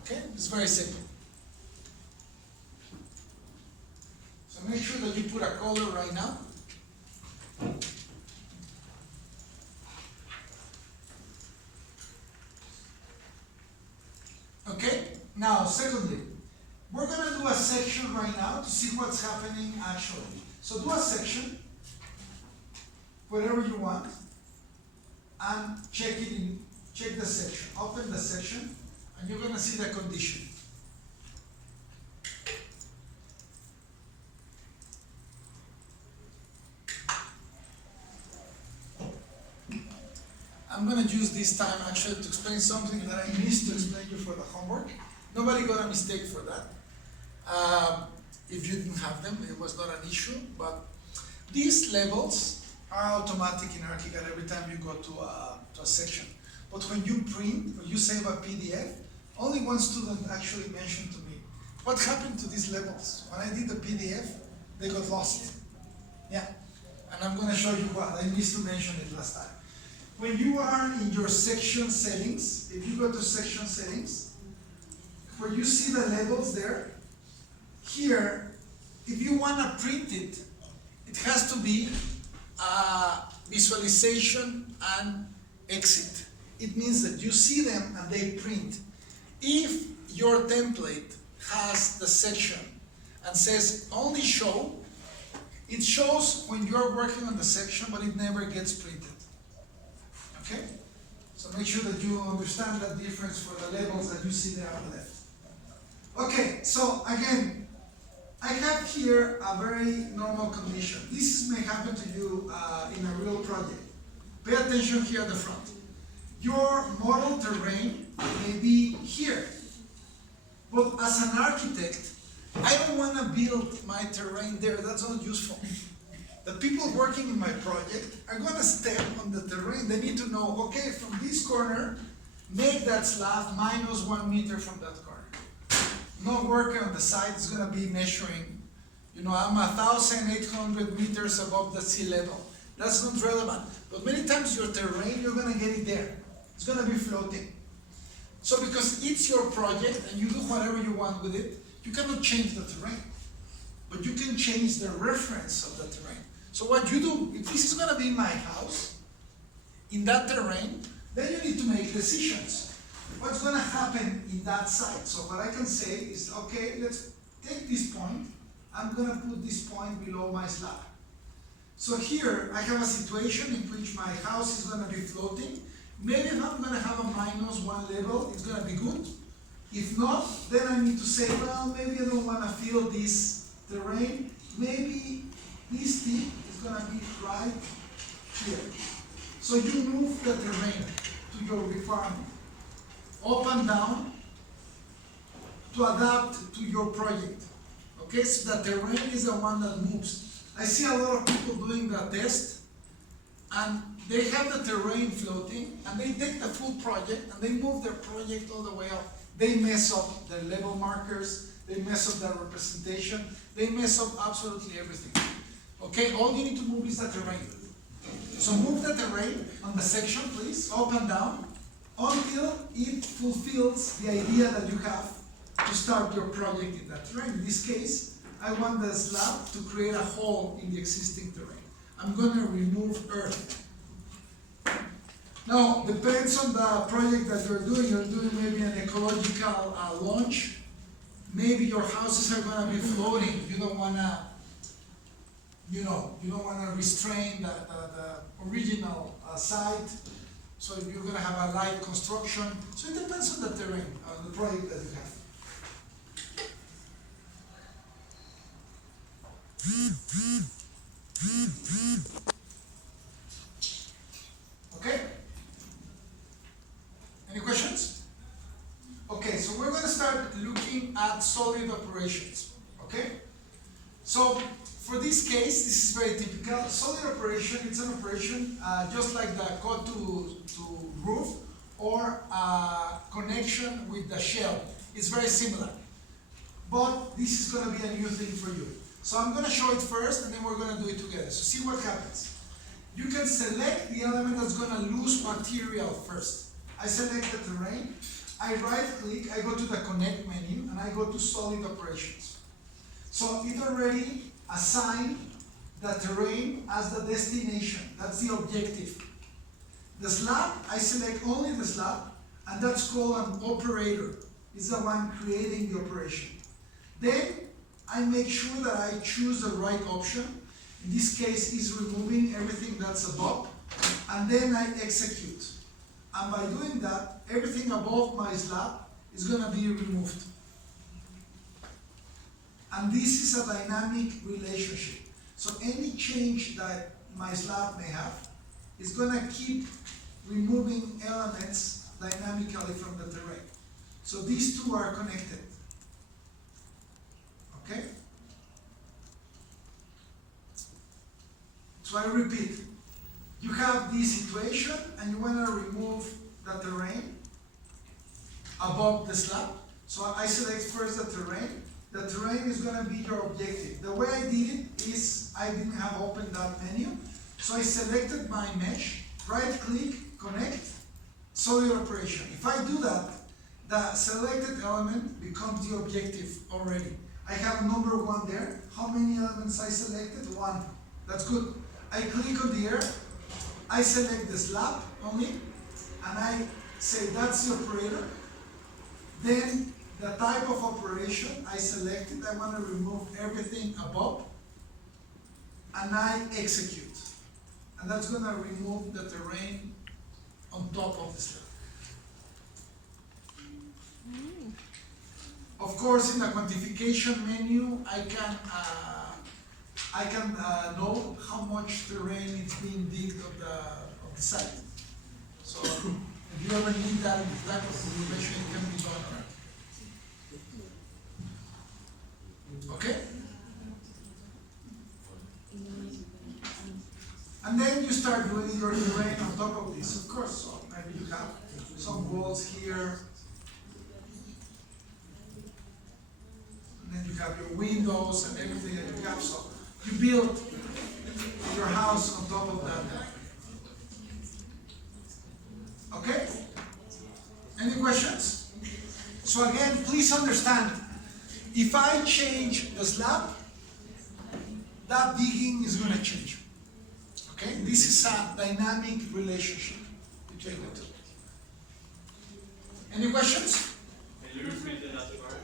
Okay, it's very simple. So make sure that you put a color right now. Okay, now secondly, we're gonna do a section right now to see what's happening actually. So do a section, whatever you want, and check the section. Open the section, and you're gonna see the condition. I'm gonna use this time actually to explain something that I missed to explain you for the homework. Nobody got a mistake for that. If you didn't have them, it was not an issue, but these levels are automatic in ArchiCAD every time you go to a section. But when you print or you save a PDF, only one student actually mentioned to me, what happened to these levels? When I did the PDF, they got lost. Yeah, and I'm gonna show you what, I missed to mention it last time. When you are in your section settings, if you go to section settings, where you see the labels there, here, if you want to print it, it has to be visualization and exit. It means that you see them and they print. If your template has the section and says only show, it shows when you're working on the section, but it never gets printed. Okay? So make sure that you understand that difference for the labels that you see there on the left. Okay, so again, I have here a very normal condition. This may happen to you in a real project. Pay attention here at the front. Your model terrain may be here. But as an architect, I don't want to build my terrain there. That's not useful. The people working in my project are going to step on the terrain. They need to know, okay, from this corner, make that slab minus 1 meter from that corner. No worker on the side is going to be measuring, I'm 1,800 meters above the sea level. That's not relevant. But many times your terrain, you're going to get it there. It's going to be floating. So because it's your project and you do whatever you want with it, you cannot change the terrain. But you can change the reference of the terrain. So what you do, if this is going to be my house, in that terrain, then you need to make decisions. What's going to happen in that site? So what I can say is, okay, let's take this point. I'm going to put this point below my slab. So here, I have a situation in which my house is going to be floating. Maybe if I'm going to have a -1 level, it's going to be good. If not, then I need to say, well, maybe I don't want to fill this terrain. Maybe this tip is going to be right here. So you move the terrain to your requirement, up and down, to adapt to your project. Okay, so the terrain is the one that moves. I see a lot of people doing the test, and they have the terrain floating, and they take the full project, and they move their project all the way up. They mess up the level markers, they mess up the representation, they mess up absolutely everything. Okay, all you need to move is the terrain. So move the terrain on the section, please, up and down, until it fulfills the idea that you have to start your project in that terrain. In this case, I want the slab to create a hole in the existing terrain. I'm going to remove earth. Now, depends on the project that you're doing. You're doing maybe an ecological launch. Maybe your houses are going to be floating. You don't want to, you don't want to restrain the original site. So you're going to have a light construction. So it depends on the terrain, the project that you have. Okay? Any questions? Okay, so we're going to start looking at solid operations. Okay? So for this case, this is very typical. Solid operation, it's an operation just like the cut to roof or connection with the shell. It's very similar. But this is gonna be a new thing for you. So I'm gonna show it first and then we're gonna do it together. So see what happens. You can select the element that's gonna lose material first. I select the terrain, I right click, I go to the connect menu and I go to solid operations. So it already assigned the terrain as the destination, that's the objective. The slab, I select only the slab and that's called an operator. It's the one creating the operation. Then I make sure that I choose the right option. In this case, is removing everything that's above, and then I execute. And by doing that, everything above my slab is gonna be removed. And this is a dynamic relationship. So any change that my slab may have is gonna keep removing elements dynamically from the terrain. So these two are connected. Okay? So I repeat, you have this situation and you want to remove the terrain above the slab. So I select first the terrain. The terrain is going to be your objective. The way I did it is I didn't have opened that menu. So I selected my mesh, right click, connect, solid operation. If I do that, the selected element becomes the objective already. I have number 1 there. How many elements I selected? 1. That's good. I click on the air, I select the slab only, and I say that's the operator. Then the type of operation I selected, I want to remove everything above, and I execute. And that's going to remove the terrain on top of the slab. Of course, in the quantification menu, I can know how much terrain is being digged of the site. So if you ever need that type of information, it can be done. Okay? And then you start doing your terrain on top of this, of course. So maybe you have some walls here. And then you have your windows and everything that you have. So you build your house on top of that. Okay? Any questions? So again, please understand, if I change the slab, that digging is going to change. Okay? This is a dynamic relationship between the two. Any questions? Can you repeat the last part?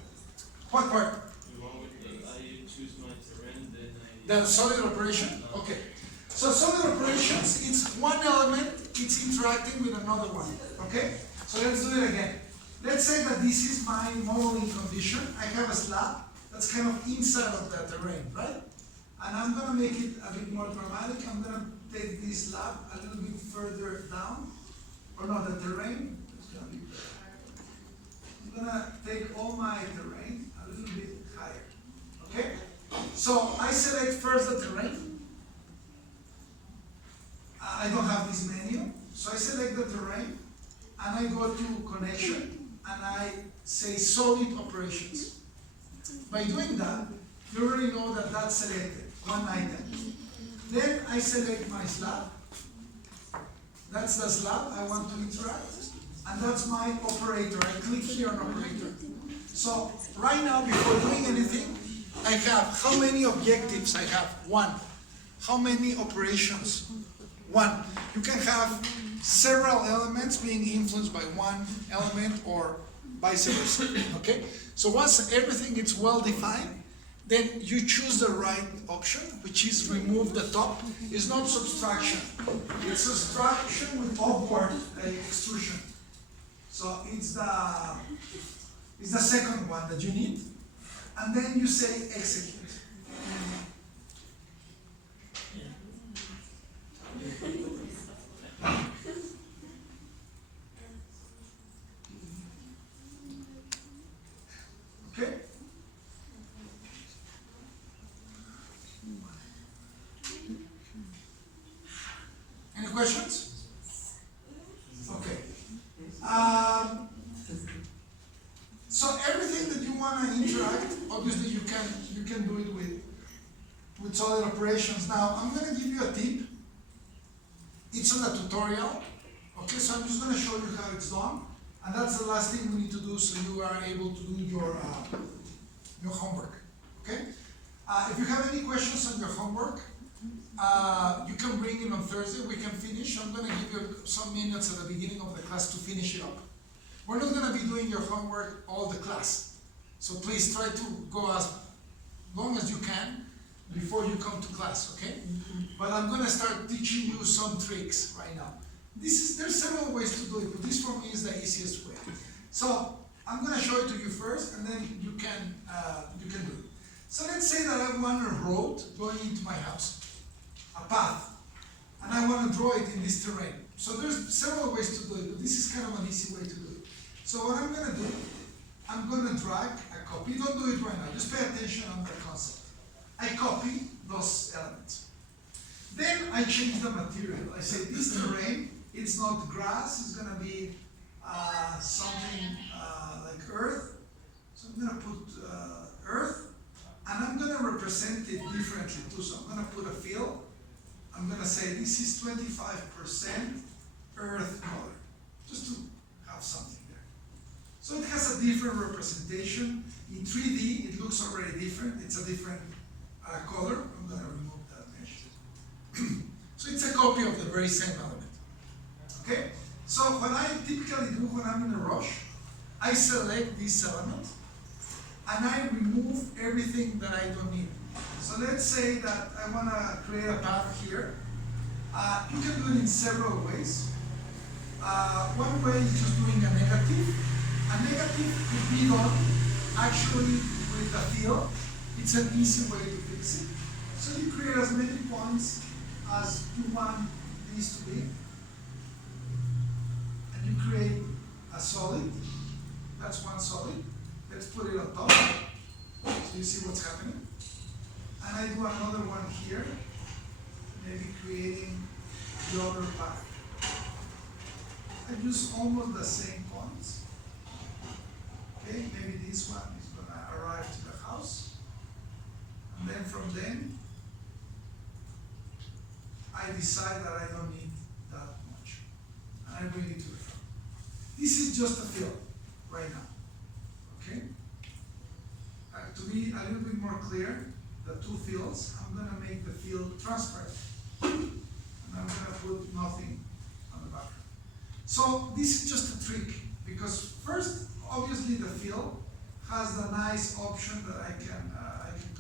What part? The one with I choose my terrain, then I... The solid operation? Okay. So solid operations, it's one element, it's interacting with another one. Okay? So let's do it again. Let's say that this is my modeling condition. I have a slab that's kind of inside of the terrain, right? And I'm going to make it a bit more dramatic. I'm going to take this slab a little bit further down. Or no, the terrain. It's going to be better. I'm going to take all my terrain a little bit higher. Okay? So I select first the terrain. I don't have this menu. So I select the terrain and I go to connection and I say solid operations. By doing that, you already know that that's selected, one item. Then I select my slab. That's the slab I want to interact. And that's my operator. I click here on operator. So right now, before doing anything, I have how many objectives I have? 1. How many operations? 1. You can have several elements being influenced by one element or vice versa. Okay? So once everything is well defined, then you choose the right option, which is remove the top. It's not subtraction. It's subtraction with upward extrusion. So it's the second one that you need. And then you say execute. Okay? Any questions? Okay. So every interact, obviously you can do it with solid operations. Now, I'm gonna give you a tip. It's on a tutorial, okay, so I'm just gonna show you how it's done, and that's the last thing we need to do so you are able to do your homework, okay? If you have any questions on your homework, you can bring in on Thursday, we can finish. I'm gonna give you some minutes at the beginning of the class to finish it up. We're not gonna be doing your homework all the class, so please try to go as long as you can before you come to class, okay? But I'm gonna start teaching you some tricks right now. There's several ways to do it, but this for me is the easiest way. So I'm gonna show it to you first, and then you can do it. So let's say that I want a road going into my house, a path, and I want to draw it in this terrain. So there's several ways to do it, but this is kind of an easy way to do it. So what I'm gonna do, I'm gonna drag a copy. Don't do it right now, just pay attention on the concept. I copy those elements. Then I change the material. I say this terrain, it's not grass, it's gonna be something like earth. So I'm gonna put earth, and I'm gonna represent it differently too. So I'm gonna put a field. I'm gonna say this is 25% earth color, just to have something there. So it has a different representation. In 3D, it looks already different. It's a different color. I'm gonna remove that mesh. So it's a copy of the very same element. Okay? So what I typically do when I'm in a rush, I select this element and I remove everything that I don't need. So let's say that I want to create a path here. You can do it in several ways. One way is just doing a negative. A negative could be done actually with a field. It's an easy way to fix it. So you create as many points as you want these to be. And you create a solid. That's one solid. Let's put it on top. So you see what's happening. And I do another one here, maybe creating the other path. I use almost the same points. Okay, maybe this one is gonna arrive to the house. And then from then, I decide that I don't need that much. And I bring it to the front. This is just a field right now, okay? To be a little bit more clear, the two fields, I'm gonna make the field transparent. And I'm gonna put nothing on the background. So this is just a trick, because first, obviously the field has the nice option that I can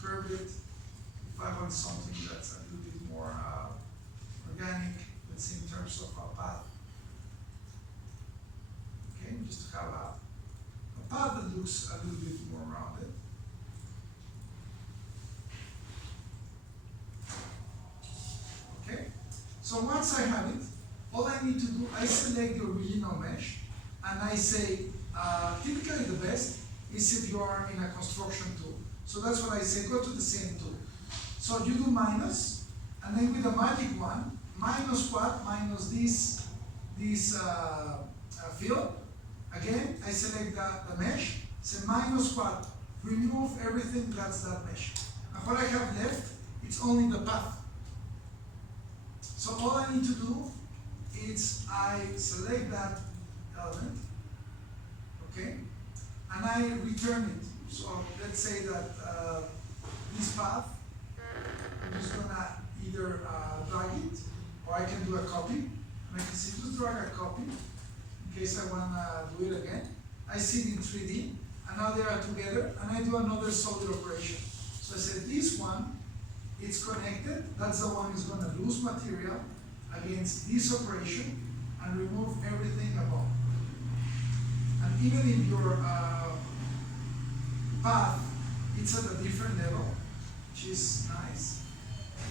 curve it if I want something that's a little bit more organic, let's say in terms of a path. Okay, just to have a path that looks a little bit more rounded. Okay, so once I have it, all I need to do, I select the original mesh, and I say, typically the best is if you are in a construction tool. So that's what I say, go to the same tool. So you do minus, and then with the magic one, minus what? Minus this field. Again, I select the mesh, say minus what? Remove everything that's that mesh. And what I have left, it's only the path. So all I need to do is I select that element, okay, and I return it. So let's say that this path, I'm just gonna either drag it, or I can do a copy. And I can say just drag a copy in case I wanna do it again. I see it in 3D, and now they are together, and I do another solid operation. So I say this one, it's connected. That's the one who's gonna lose material against this operation and remove everything above. And even if your path, it's at a different level, which is nice,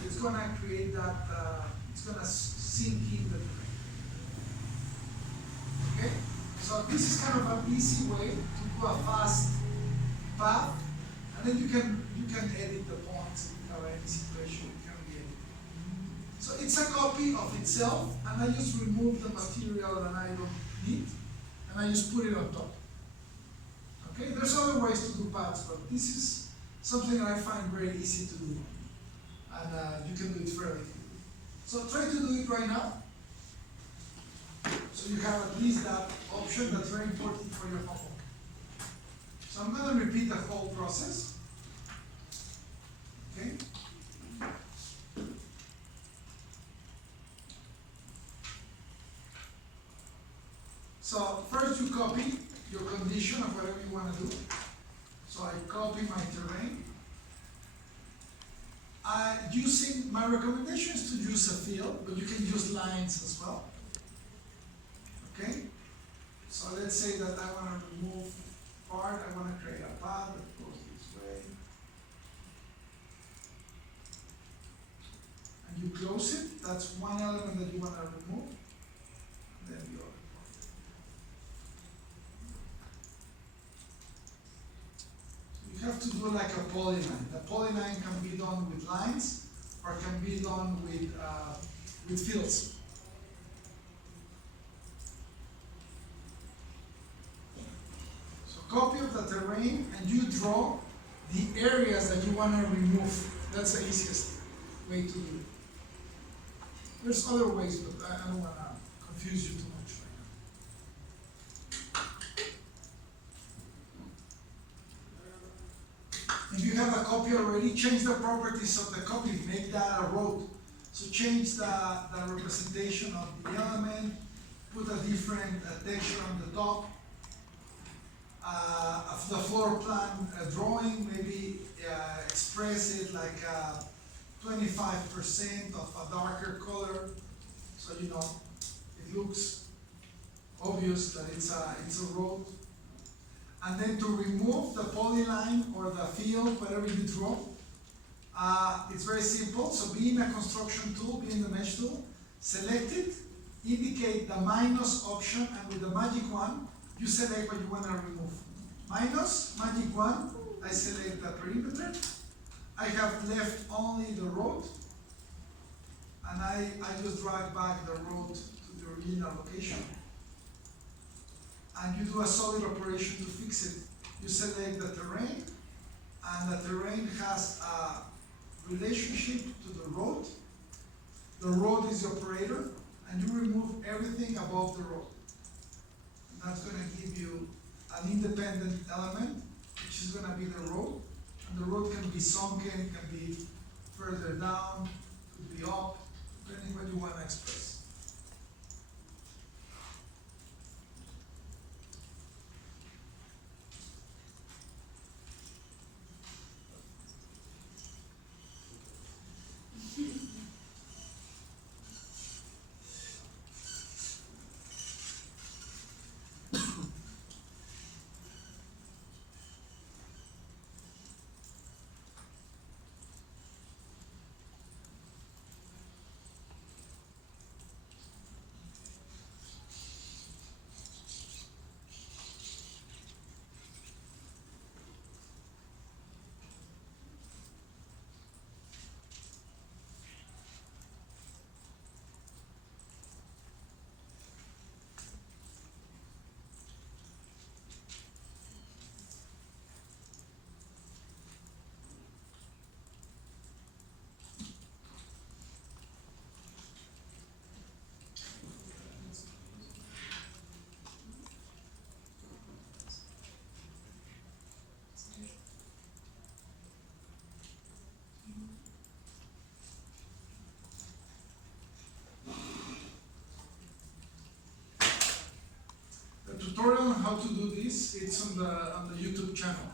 it's gonna create that, it's gonna sink in the terrain. Okay? So this is kind of an easy way to do a fast path, and then you can edit the points if you have any situation, it can be edited. So it's a copy of itself, and I just remove the material that I don't need, and I just put it on top. Okay, there's other ways to do paths, but this is something that I find very easy to do. And you can do it fairly quickly. So try to do it right now. So you have at least that option that's very important for your homework. So I'm going to repeat the whole process. Okay? So first you copy your condition of whatever you want to do. So I copy my terrain. Using my recommendation is to use a field, but you can use lines as well. Okay? So let's say that I want to remove part, I want to create a path that goes this way. And you close it, that's one element that you want to remove. And then the other part. You have to do like a polyline. The polyline can be done with lines or can be done with fields. So copy of the terrain and you draw the areas that you want to remove. That's the easiest way to do it. There's other ways, but I don't want to confuse you too much right now. If you have a copy already, change the properties of the copy, make that a road. So change the representation of the element, put a different texture on the top. Of the floor plan drawing, maybe express it like 25% of a darker color, so you know it looks obvious that it's a road. And then to remove the polyline or the field, whatever you draw, it's very simple. So be in a construction tool, be in the mesh tool, select it, indicate the minus option, and with the magic wand, you select what you want to remove. Minus, magic wand, I select the perimeter. I have left only the road, and I just drag back the road to the original location. And you do a solid operation to fix it. You select the terrain, and the terrain has a relationship to the road. The road is the operator, and you remove everything above the road. And that's going to give you an independent element, which is going to be the road. And the road can be sunken, can be further down, could be up, depending what you want to express. Tutorial on how to do this, it's on the YouTube channel.